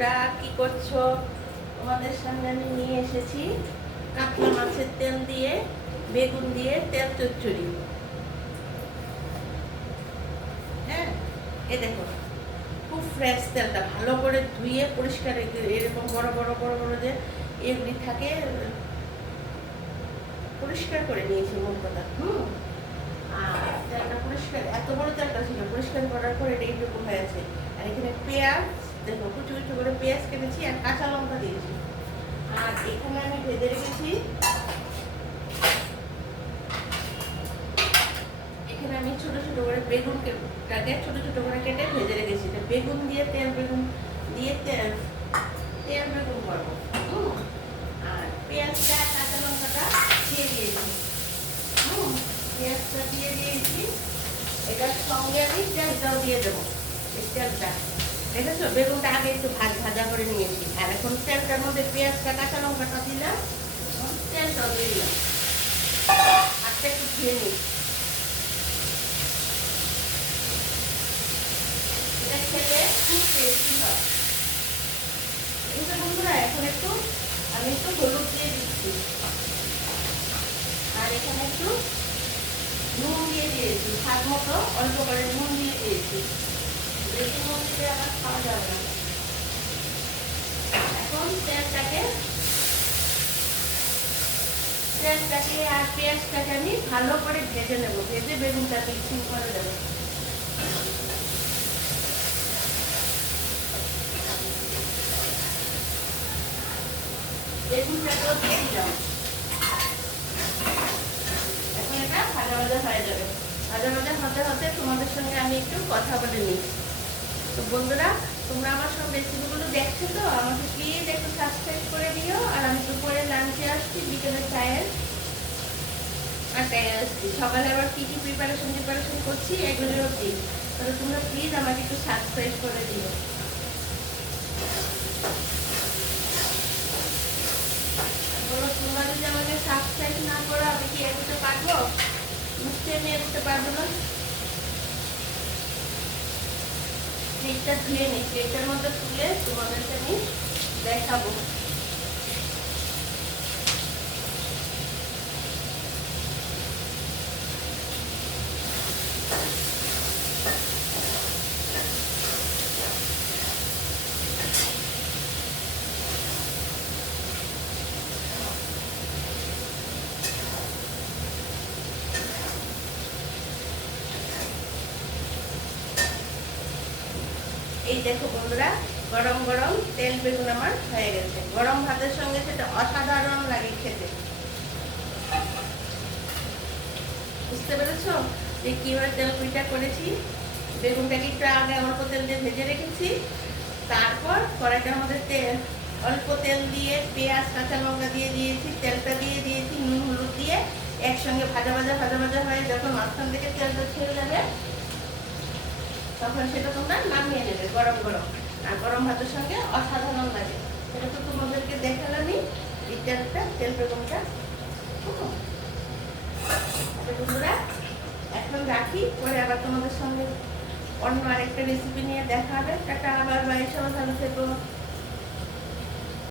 বন্ধুরা কি করছো? তোমাদের সামনে আমি নিয়ে এসেছি কাতলা মাছের তেল দিয়ে বেগুন দিয়ে তেল চচ্চড়ি। হ্যাঁ, এ দেখো, খুব ফ্রেশ তেলটা, ভালো করে ধুয়ে পরিষ্কার এরকম বড় বড় বড় বড় যে এগুলি থাকে পরিষ্কার করে নিয়েছি মোট কথা। আর তেলটা পরিষ্কার, এত বড় তেলটা ছিল, পরিষ্কার করার পর এটা এইরকম হয়েছে। আর এখানে পেঁয়াজ দেখো, কুচু কুচু করে পেঁয়াজ কেটেছি আর কাঁচা লঙ্কা দিয়েছি। আর এখানে আমি ভেজে রেখেছি, এখানে আমি ছোট ছোট করে বেগুনটাকে ছোট ছোট করে কেটে ভেজে রেখেছি। বেগুন দিয়ে বেগুন দিয়ে তেল বেগুন করবো। আর পেঁয়াজটা কাঁচা লঙ্কাটা দিয়ে দিয়েছি। পেঁয়াজটা দিয়ে দিয়েছি, এটার সঙ্গে আমি তেলটাও দিয়ে দেবো। এই তেলটা দেখেছো, বেগুনটা আগে একটু ভাজা করে নিয়েছি। আর এখন তেলটার মধ্যে পেঁয়াজটা কাঁচা লঙ্কাটা দিলাম, তেলটাও দিয়ে দিলাম। হাতটা একটু ধুয়ে নিই। এটা খেতে খুব টেস্টি হয়। কিন্তু বন্ধুরা এখন আমি একটু হলুদ দিয়ে দিচ্ছি, আর এখানে একটু নুন দিয়ে দিয়েছি, স্বাদ মতো অল্প করে নুন দিয়ে দিয়েছি। বেশি নুন দিলে আবার খাওয়া যাবে না। এখন তেলটাকে আর পেঁয়াজটাকে আমি ভালো করে ভেজে নেব। ভেজে বেগুনটা মিক্সিং করে দেবো। বেগুনটাকেও দিয়ে দিলাম। এখন এটা ভাজা ভাজা হয়ে যাবে। ভাজা ভাজা হতে হতে তোমাদের সঙ্গে আমি একটু কথা বলে নিই। তো বন্ধুরা, তোমরা আমার সব রেসিপিগুলো দেখছো তো? আমাকে প্লিজ একটু সাবস্ক্রাইব করে দিও। আর আমি দুপুরে লাঞ্চে আসছি, বিকেলে চায়ের আড্ডায় আসছি, সকালে আবার কি কি প্রিপারেশন করছি এগুলোও দিই। তাহলে তোমরা প্লিজ আমাকে একটু সাবস্ক্রাইব করে দিও। তোমরা যদি আমাকে সাবস্ক্রাইব না করো, আমি কি এগোতে পারবো? নিশ্চয়ই আমি এগোতে পারবো না। প্লেটটা ধুয়ে নিই, প্লেটের মধ্যে তুলে তোমাদেরকে আমি দেখাবো। এই দেখো বন্ধুরা, গরম গরম তেল বেগুন আমার হয়ে গেছে। গরম ভাতের সঙ্গে সেটা অসাধারণ লাগে খেতে। বুঝতে পেরেছো যে কিভাবে তেল পিঠা করেছি? বেগুনটাকে একটু আগে অল্প তেল দিয়ে ভেজে রেখেছি। তারপর কড়াইটার মধ্যে অল্প তেল দিয়ে পেঁয়াজ কাঁচা লঙ্কা দিয়ে দিয়েছি, তেলটা দিয়ে দিয়েছি, নুন হলুদ দিয়ে একসঙ্গে ভাজা ভাজা হয়ে যখন মাঝখান থেকে তেলটা ছেড়ে যাবে, তখন সেটা তোমরা নামিয়ে নেবে গরম গরম। আর গরম ভাতের সঙ্গে অসাধারণ লাগে। সেটা তো তোমাদেরকে দেখালামই, এই তেল বেগুনটা। বন্ধুরা, এখন রাখি, পরে আবার তোমাদের সঙ্গে অন্য আরেকটা রেসিপি নিয়ে দেখা হবে। টাটা, আবার বাই, সবাই ভালো থেকো।